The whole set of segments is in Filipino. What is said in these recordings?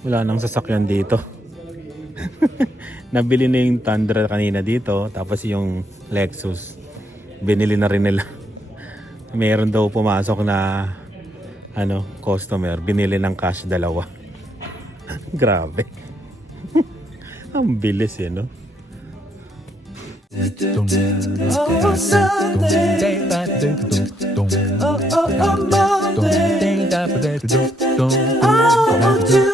Wala nang sasakyan dito. Nabili na yung Tundra kanina dito, tapos yung Lexus. Binili na rin nila. Meron daw pumasok na ano, customer, binili ng cash dalawa. Grabe. Ang bilis eh, no? Oh, Sunday. Oh, oh,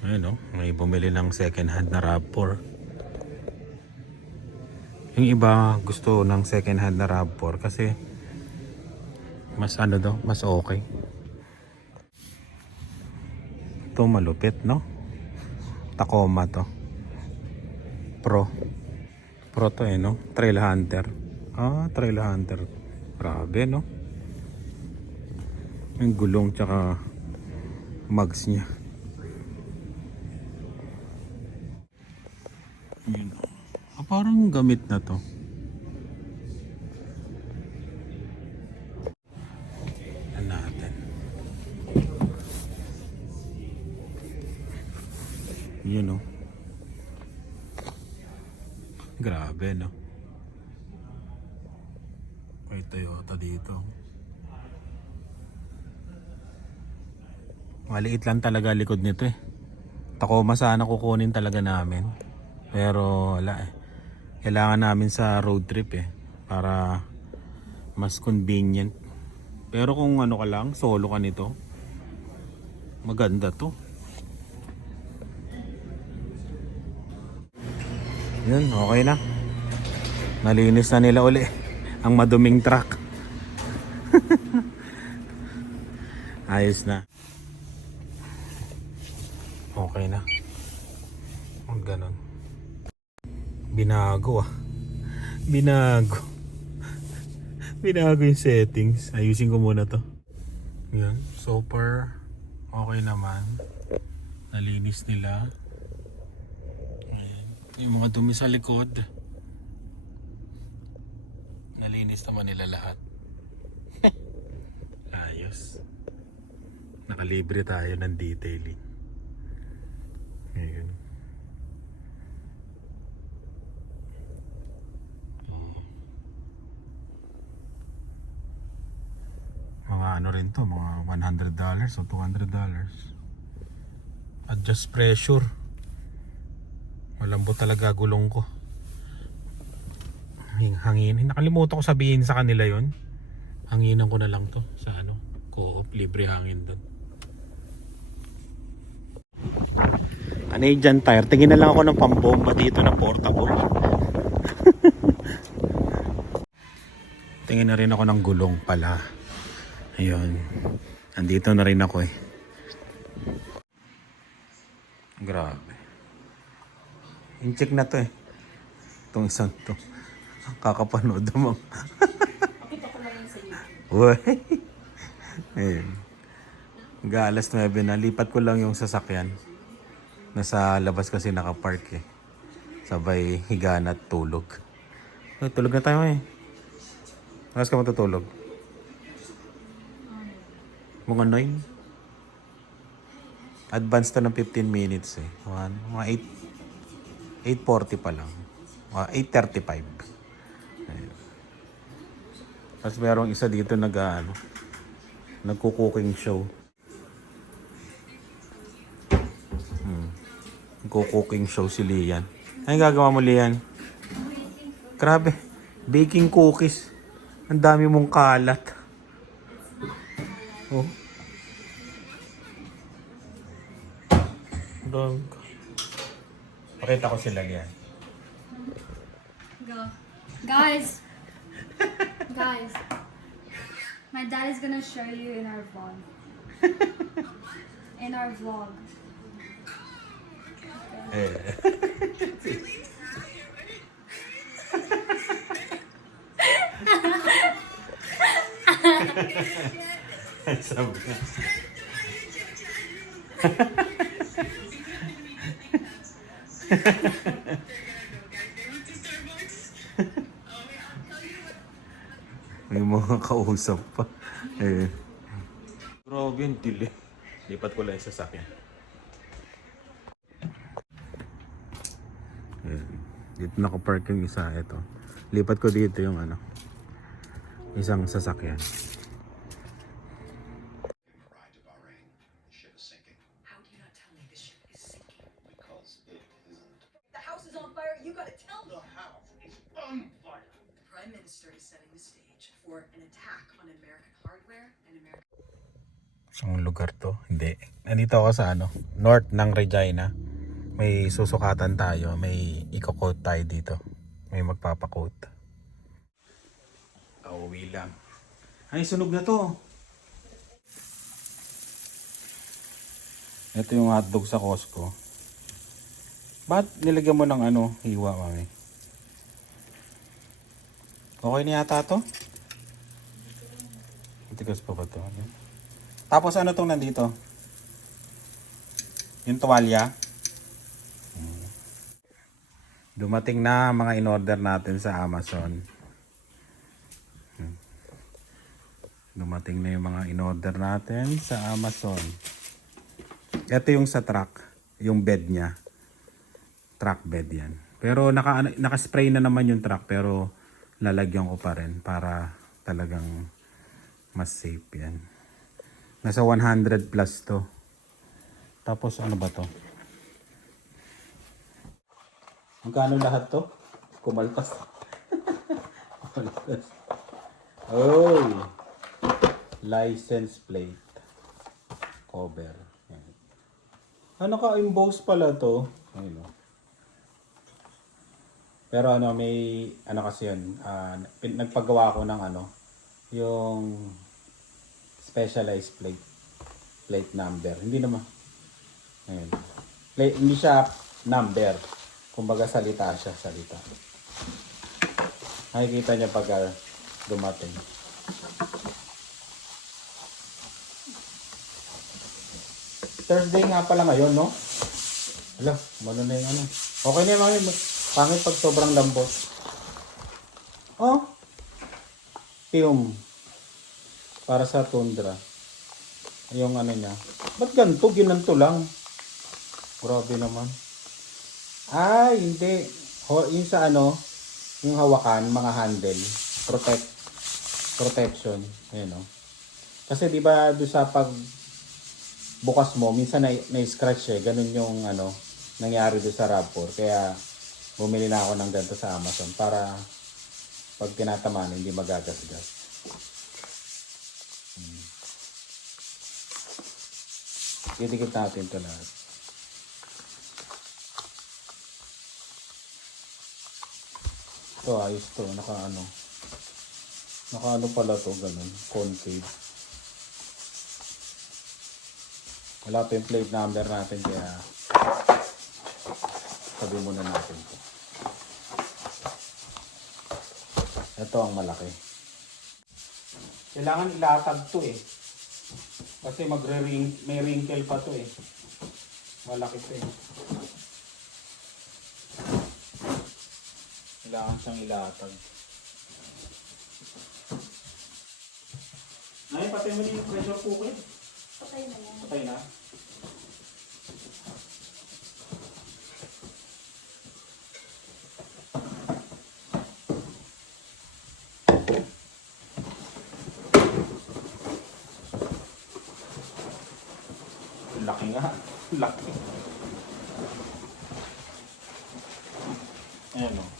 Ayun no, may bumili ng second hand na RAV4. Yung iba gusto ng second hand na RAV4 kasi mas ano daw, mas okay. Ito malupit no? Tacoma to. Pro. Pro to eh no? Trail Hunter. Ah, Trail Hunter. Grabe no? Yung gulong tsaka mags niya. Yun. Ah, parang gamit na to. Tignan natin. Yun oh. Grabe no. May Toyota dito. Maliit lang talaga likod nito eh. Tacoma sana kukunin talaga namin. Pero wala eh. Kailangan namin sa road trip eh. Para mas convenient. Pero kung ano ka lang, solo ka nito. Maganda to. Yun, okay na. Nalinis na nila uli. Ang maduming truck. Ayos na. Okay na. Ang ganon. Binago ah. Binago. Binago yung settings. Ayusin ko muna to. Yan. Super. Okay naman. Nalinis nila. Ayan. Yung mga dumi sa likod. Nalinis naman nila lahat. Ayos. Nakalibre tayo ng detailing. Ayan. Mga ano rin to, mga $100 o $200. Adjust pressure. Malambot talaga gulong ko. Hang- Hangin. Nakalimutan ko sabihin sa kanila yon. Hanginan ko na lang to sa ano, co-op libre hangin doon. Canadian Tire. Tingin na lang ako ng pambomba dito na portable. Tingin na rin ako ng gulong pala. Ayun. Andito na rin ako eh. Grabe. In-check na to eh. Itong isang to. Kakapanood mo. Uy. Ayun. Hanggang alas 9 na. Lipat ko lang yung sasakyan. Nasa labas kasi nakapark eh. Sabay higa at tulog. Ay, tulog na tayo eh. Alas ka matutulog? Mga 9? Advance to ng 15 minutes eh. Mga, mga 8, 8.40 pa lang. Mga 8.35. Ayun. Tapos merong isa dito nag ano, nagko-cooking show. Nagko-cooking show si Lian. Ano gagawa mo Lian? Grabe. Baking cookies. Ang dami mong kalat. Oh. Dog. Pakita ko sila Lian. Go. Guys. Guys. My dad is gonna show you in our vlog. In our vlog. Sabi na. May mga kausap pa. Eh. Grabe yung dili. Lipat ko lang sa sasakyan. Nakapark yung isa. Ito. Lipat ko dito yung ano. Isang sasakyan. pride to Bahrain. The ship is sinking. How do you not tell me the ship is sinking? Because it isn't. The house is on fire. You gotta tell me. The house is on fire. The Prime Minister is setting the stage for an attack on American hardware and American. Isang lugar to? Hindi. Nandito ako sa ano, north ng Regina. May susukatan tayo. May iko-quote tayo dito. May magpapa-quote. Pauwi lang. Ay, sunog na to. Ito yung hotdog sa Costco. Ba't nilagyan mo ng ano, hiwa, mami? Okay na yata to? Matigas pa ba to? Tapos ano tong nandito? Yung tuwalya. Dumating na mga in-order natin sa Amazon. Hmm. Dumating na yung mga in-order natin sa Amazon. Ito yung sa truck. Yung bed niya. Truck bed yan. Pero naka, naka-spray na naman yung truck pero lalagyan ko pa rin para talagang mas safe yan. Nasa 100 plus to. Tapos ano ba to? Magkano lahat to? Kumaltas. Kumaltas. Oh! License plate. Cover. Yan. Ah, naka-emboss pala to. Ayun oh. Pero ano, may, ano kasi yun, pin- nagpagawa ko ng ano, yung specialized plate plate number. Hindi naman. Ayun. Plate, hindi siya number. Kumbaga salita siya, salita. Nakikita niya pag ah, dumating. Thursday nga pala ngayon, no? Hala, ano na yung ano. Okay na yung pangit pag sobrang lambot. Oh, film para sa tundra. Yung ano niya. Ba't ganito? Ginanto lang. Grabe naman. Ay, hindi. Ho, yung sa ano, yung hawakan, mga handle, protect, protection. Ayan o. Kasi di ba doon sa pag bukas mo, minsan na, na-scratch eh. Ganun yung ano, nangyari doon sa RAV4. Kaya bumili na ako ng ganito sa Amazon para pag tinatamaan, hindi magagasgas. Didikit natin ito lahat. Ito ayos to, naka ano. Naka ano pala to, ganun, concave. Wala pa yung plate number natin kaya sabi muna natin to. Ito ang malaki. Kailangan ilatag to eh. Kasi magre may wrinkle pa to eh. Malaki to eh. Kailangan siyang ilatag. Ay, patay mo na yung pressure cooker. Patay na yan. Patay na. Laki nga. Laki. Ayan o.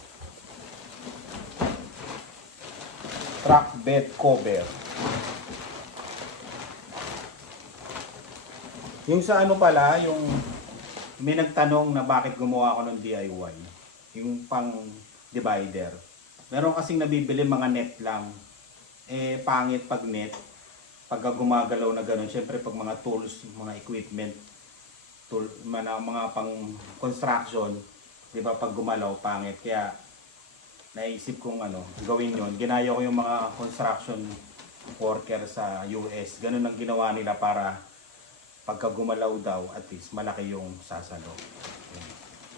Track bed cover. Yung sa ano pala, yung may nagtanong na bakit gumawa ako ng DIY. Yung pang divider. Meron kasing nabibili mga net lang. Eh, pangit pag net. Pagka gumagalaw na ganun, syempre pag mga tools, mga equipment, tool, mga, mga pang construction, di ba pag gumalaw, pangit. Kaya, naisip kong ano, gawin yon Ginaya ko yung mga construction worker sa US. Ganun ang ginawa nila para pagka gumalaw daw, at least malaki yung sasalo.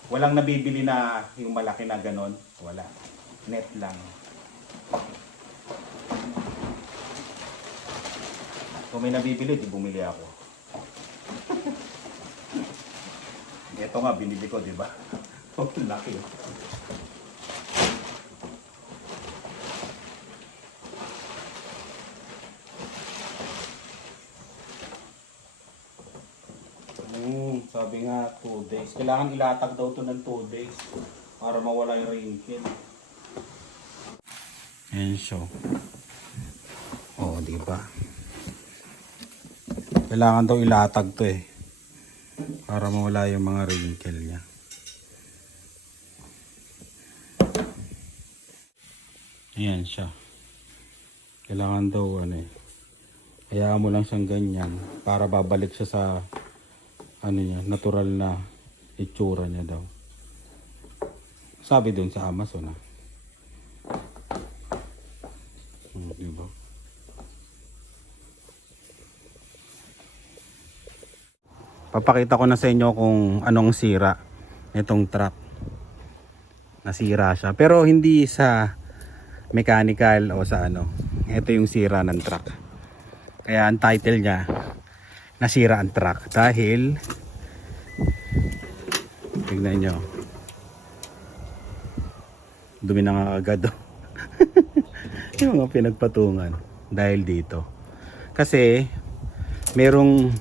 Walang nabibili na yung malaki na ganon. Wala. Net lang. Kung may nabibili, di bumili ako. Ito nga, binili ko, di ba? Oh, laki. Hmm, sabi nga 2 days. Kailangan ilatag daw to ng 2 days para mawala yung wrinkle. Ayan siya. Oo, di ba? Kailangan daw ilatag to eh. Para mawala yung mga wrinkle niya. Ayan siya. Kailangan daw ano eh. Hayaan mo lang siyang ganyan para babalik siya sa ano niya, natural na itsura niya daw. Sabi doon sa Amazon ah. Hmm, di ba? Papakita ko na sa inyo kung anong sira nitong truck. Nasira siya. Pero hindi sa mechanical o sa ano. Ito yung sira ng truck. Kaya ang title niya, nasira ang truck. Dahil, tignan nyo. Dumi na nga agad. oh. yung mga pinagpatungan. Dahil dito. Kasi, merong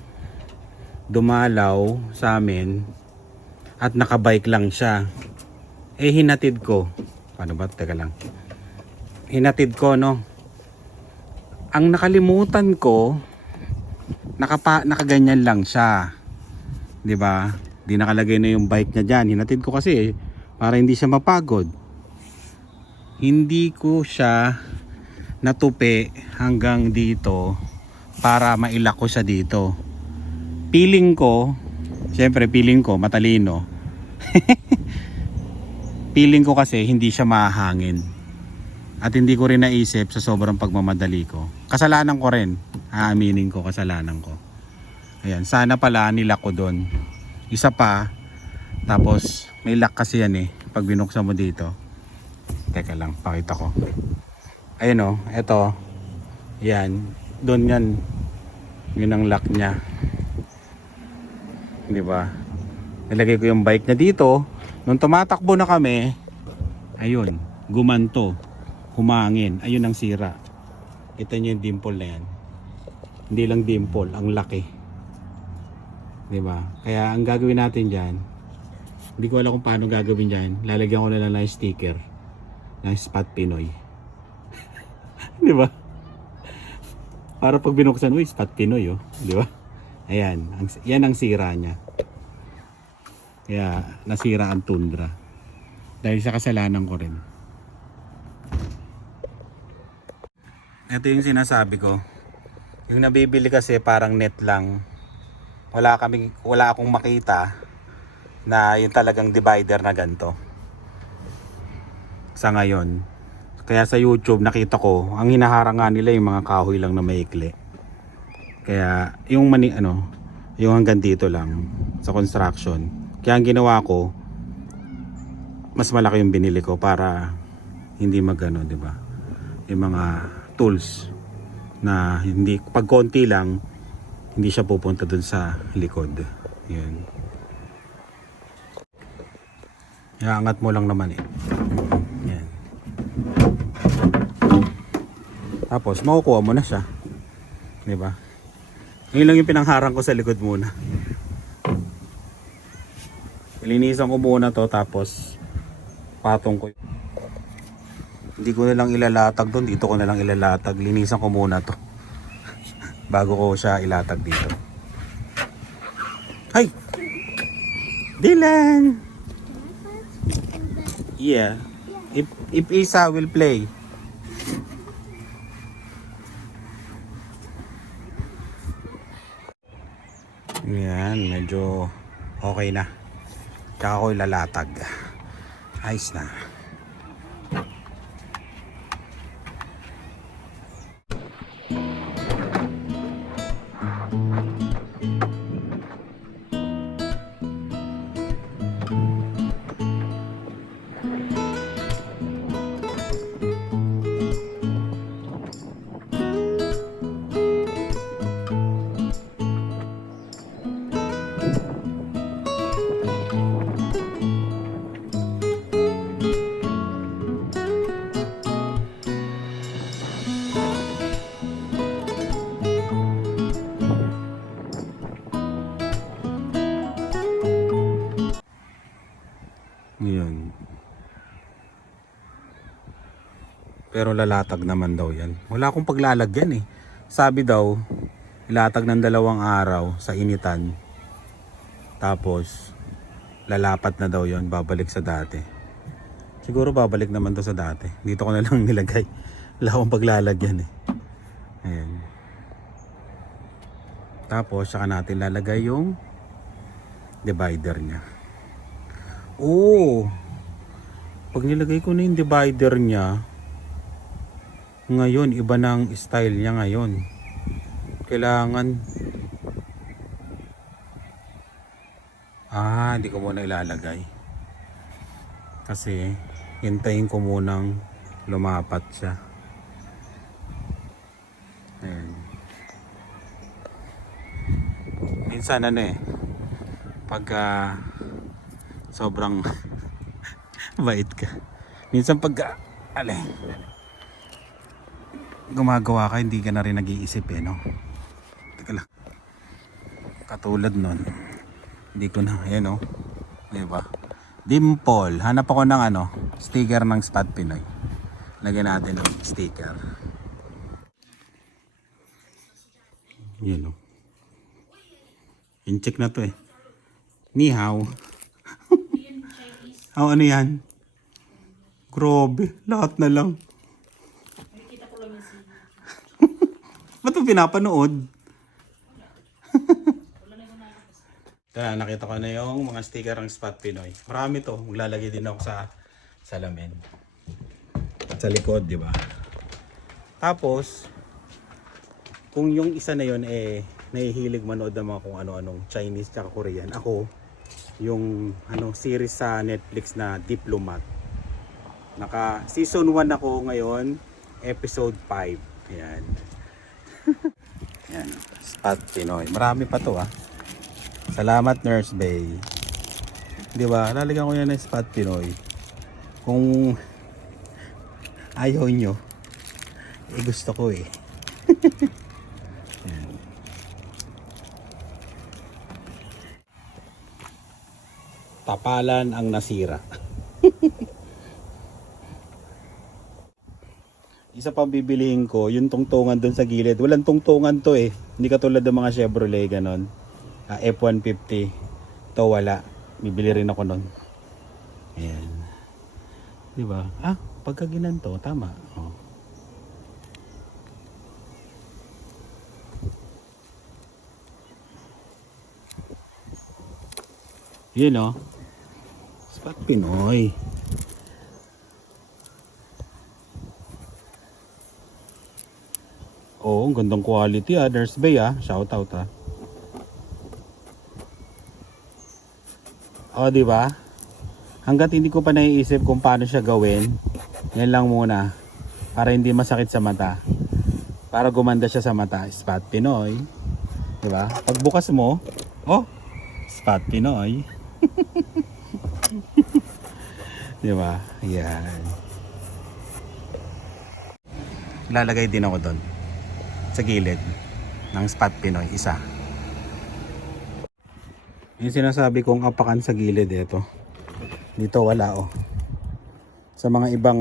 dumalaw sa amin at nakabike lang siya. Eh hinatid ko. Paano ba? Teka lang. Hinatid ko no. Ang nakalimutan ko nakapa nakaganyan lang siya. 'Di ba? Di nakalagay na yung bike niya diyan. Hinatid ko kasi eh, para hindi siya mapagod. Hindi ko siya natupi hanggang dito para mailak ko siya dito feeling ko, syempre feeling ko matalino. feeling ko kasi hindi siya mahangin. At hindi ko rin naisip sa sobrang pagmamadali ko. Kasalanan ko rin. Aaminin ko kasalanan ko. Ayan, sana pala nilak ko doon. Isa pa, tapos may lock kasi yan eh. Pag binuksan mo dito. Teka lang, pakita ko. Ayun o, oh, eto. Yan, doon yan. Yun ang lock niya. Di ba? Nilagay ko yung bike niya dito. Nung tumatakbo na kami, ayun, gumanto. Humangin. Ayun ang sira. Kita niyo yung dimple na yan. Hindi lang dimple, ang laki. Ba? Kaya ang gagawin natin dyan, hindi ko alam kung paano gagawin dyan. Lalagyan ko na lang ng sticker ng Spot Pinoy. Di ba? Para pag binuksan mo, Spot Pinoy, oh. Di ba? Ayan, ang, yan ang sira niya. Kaya nasira ang tundra. Dahil sa kasalanan ko rin. Ito yung sinasabi ko. Yung nabibili kasi parang net lang. Wala kami wala akong makita na yung talagang divider na ganto. Sa ngayon. Kaya sa YouTube nakita ko, ang hinaharang nga nila yung mga kahoy lang na maikli. Kaya yung mani ano, yung hanggang dito lang sa construction. Kaya ang ginawa ko mas malaki yung binili ko para hindi magano, 'di ba? Yung mga tools na hindi pag konti lang hindi siya pupunta dun sa likod. Yun. Iangat mo lang naman eh. Yan. Tapos makukuha mo na siya. 'Di ba? Ngayon lang yung pinangharang ko sa likod muna. Linisan ko muna to tapos patong ko. Hindi ko na lang ilalatag doon. Dito ko na lang ilalatag. Linisan ko muna to. Bago ko siya ilatag dito. Hay! Dylan! Yeah. If, if Isa will play. Yan, medyo okay na. Tsaka ko ilalatag. Ayos na. Pero lalatag naman daw yan. Wala akong paglalagyan eh. Sabi daw, ilatag ng dalawang araw sa initan. Tapos, lalapat na daw yon babalik sa dati. Siguro babalik naman to sa dati. Dito ko na lang nilagay. Wala akong paglalagyan eh. Ayan. Tapos, saka natin lalagay yung divider niya. Oo! Pag nilagay ko na yung divider niya, ngayon, iba na style niya ngayon. Kailangan Ah, hindi ko muna ilalagay. Kasi hintayin ko munang lumapat siya. Ayan. Minsan ano eh, pagka sobrang bait ka. Minsan pagka, alay, gumagawa ka, hindi ka na rin nag-iisip eh, no? Teka lang. Katulad nun. Hindi ko na, ayan o. Diba? Dimple. Hanap ako ng ano, sticker ng Spot Pinoy. Lagyan natin ng sticker. Yan o. In-check na to eh. Ni hao. oh, ano yan? Grabe, lahat na lang. Ba't mo pinapanood? Ito na, nakita ko na yung mga sticker ng Spot Pinoy. Marami to. Maglalagay din ako sa salamin. At sa likod, di ba? Tapos, kung yung isa na yun eh nahihilig manood ng mga kung ano-anong Chinese tsaka Korean. Ako, yung ano series sa Netflix na Diplomat. Naka season 1 ako ngayon, episode 5. Ayan. Yan, Spot Pinoy. Marami pa to ah. Salamat Nurse Bay. Di ba? Lalagyan ko yan ng Spot Pinoy. Kung ayaw nyo, eh gusto ko eh. Tapalan ang nasira. Isa pa bibilihin ko, yung tungtungan doon sa gilid. Walang tungtungan to eh. Hindi katulad ng mga Chevrolet ganon. Ah, F-150. To wala. Bibili rin ako nun. Ayan. Di ba? Ah, pagka ginanto, tama. Oh. Yun oh. Spot Pinoy. Ang gandang quality ah. Nurse Bay ah. Shout out ah. O, di ba? Hanggat hindi ko pa naiisip kung paano siya gawin, yan lang muna. Para hindi masakit sa mata. Para gumanda siya sa mata. Spot Pinoy. Di ba? Pagbukas mo, oh, Spot Pinoy. di ba? Yan. Lalagay din ako doon sa gilid ng Spot Pinoy, isa. Yung sinasabi kong apakan sa gilid ito. Dito wala oh. Sa mga ibang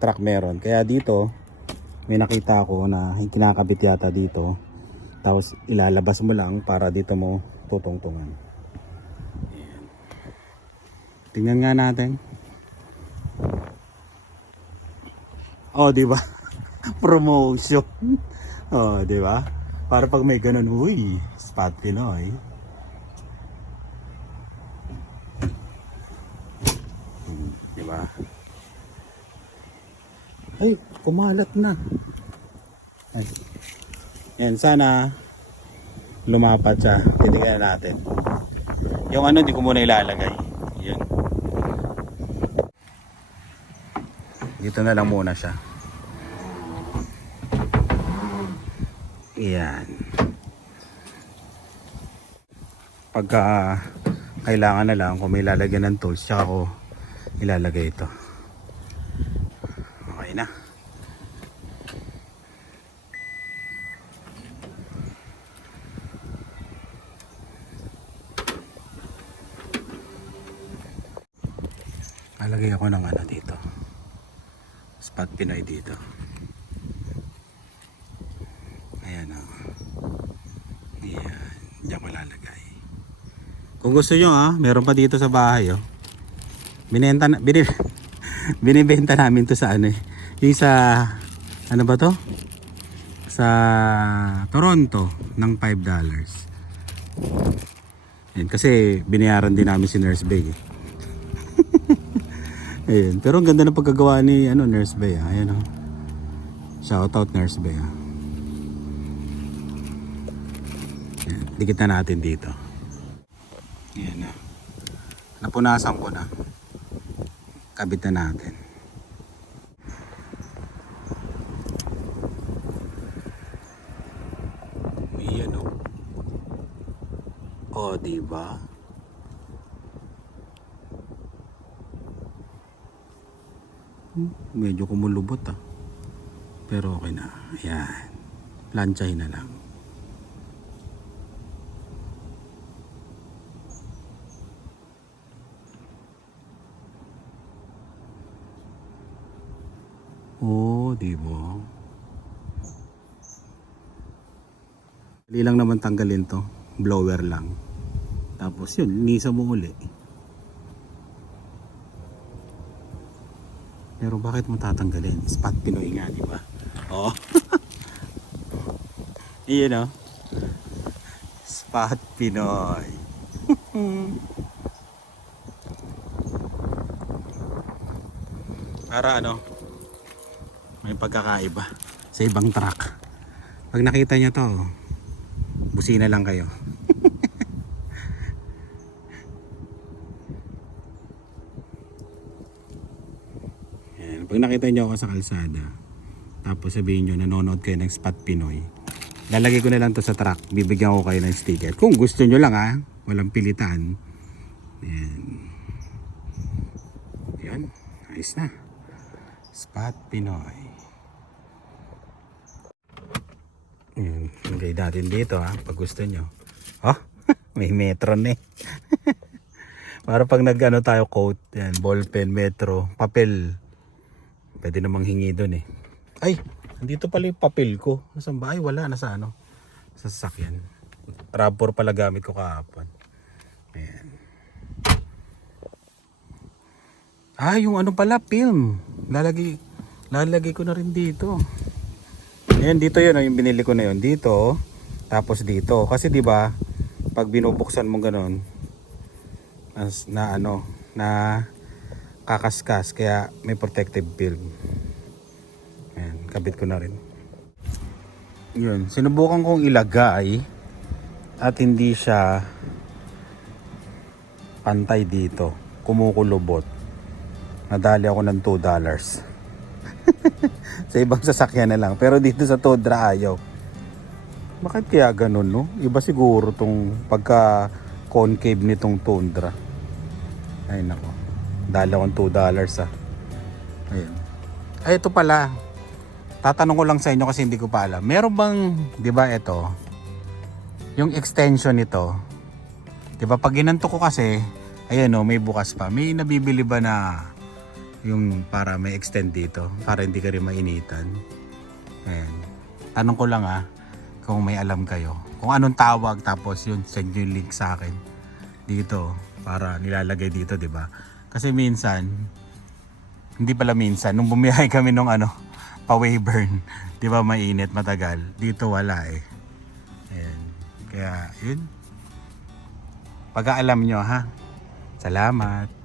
truck meron. Kaya dito may nakita ako na kinakabit yata dito. Tapos ilalabas mo lang para dito mo tutungtungan. Tingnan nga natin. Oh, di ba? Promotion. Oh, di ba? Para pag may ganun, uy, spot Pinoy. Hmm, Di ba? Ay, kumalat na. Ay. Yan, sana lumapat siya. Titignan natin. Yung ano, di ko muna ilalagay. Yan. Dito na lang muna siya. Yan. Pagka kailangan na lang kung may lalagyan ng tools, tsaka ako ilalagay ito. Okay na. Lalagay ako ng ano dito. Spot Pinoy dito. Ayan o. Ayan. Diyan ko lalagay. Kung gusto nyo ah, meron pa dito sa bahay oh. Binenta binib, binibenta namin to sa ano eh. Yung sa, ano ba to? Sa Toronto ng 5 dollars. Ayan, kasi binayaran din namin si Nurse Bay eh. Ayan. Pero ang ganda ng pagkagawa ni ano, Nurse Bay. Ah. Ayan oh. Shout out Nurse Bay. Ah. Dikit na natin dito. Ayan na. Napunasan ko na. Kabit na natin. Ayan oh. Oh, di ba? Hmm, medyo kumulubot ah. Pero okay na. Ayan. Planchay na lang. Oo, oh, di ba? Dali lang naman tanggalin to. Blower lang. Tapos yun, linisa mo uli. Pero bakit mo tatanggalin? Spot Pinoy nga, di ba? Oo. Iyan o. Spot Pinoy. Para ano, may pagkakaiba sa ibang truck. Pag nakita nyo to, busina lang kayo. Yan. Pag nakita nyo ako sa kalsada, tapos sabihin nyo nanonood kayo ng Spot Pinoy, lalagay ko na lang to sa truck, bibigyan ko kayo ng sticker. Kung gusto nyo lang ha, walang pilitan. Yan. Yan, ayos na. Spot Pinoy. Yan, lagay natin dito ha, pag gusto nyo. Oh, may metron eh. Para pag nag-ano tayo coat, yan, ballpen, metro, papel. Pwede namang hingi doon eh. Ay, andito pala yung papel ko. Nasaan ba? Ay, wala. Nasa ano? Sa sasakyan. Rapor pala gamit ko kahapon. Ayan. Ah, yung ano pala, film. Lalagay, lalagay ko na rin dito. Ayan, dito yun. Yung binili ko na yun. Dito. Tapos dito. Kasi di ba pag binubuksan mo ganun, as, na ano, na kakaskas. Kaya may protective film. Ayan, kabit ko na rin. Yun, sinubukan kong ilagay at hindi siya pantay dito. Kumukulubot. Nadali ako ng 2 dollars. sa ibang sasakyan na lang. Pero dito sa Todra ayaw. Bakit kaya ganun, no? Iba siguro tong pagka concave nitong Tundra. Ay nako. Dali akong 2 dollars ah. Ayun. Ay, ito pala. Tatanong ko lang sa inyo kasi hindi ko pa alam. Meron bang, di ba ito, yung extension nito, di ba pag ginanto ko kasi, ayan o, may bukas pa. May nabibili ba na yung para may extend dito, para hindi ka rin mainitan? Ayan. Tanong ko lang ah, kung may alam kayo. Kung anong tawag, tapos yun, send yung link sa akin. Dito, para nilalagay dito, di ba? Kasi minsan, hindi pala minsan, nung bumiyahe kami nung ano, pa Weyburn, di ba mainit, matagal. Dito wala eh. Ayan. Kaya, yun. Pag alam nyo ha. Salamat.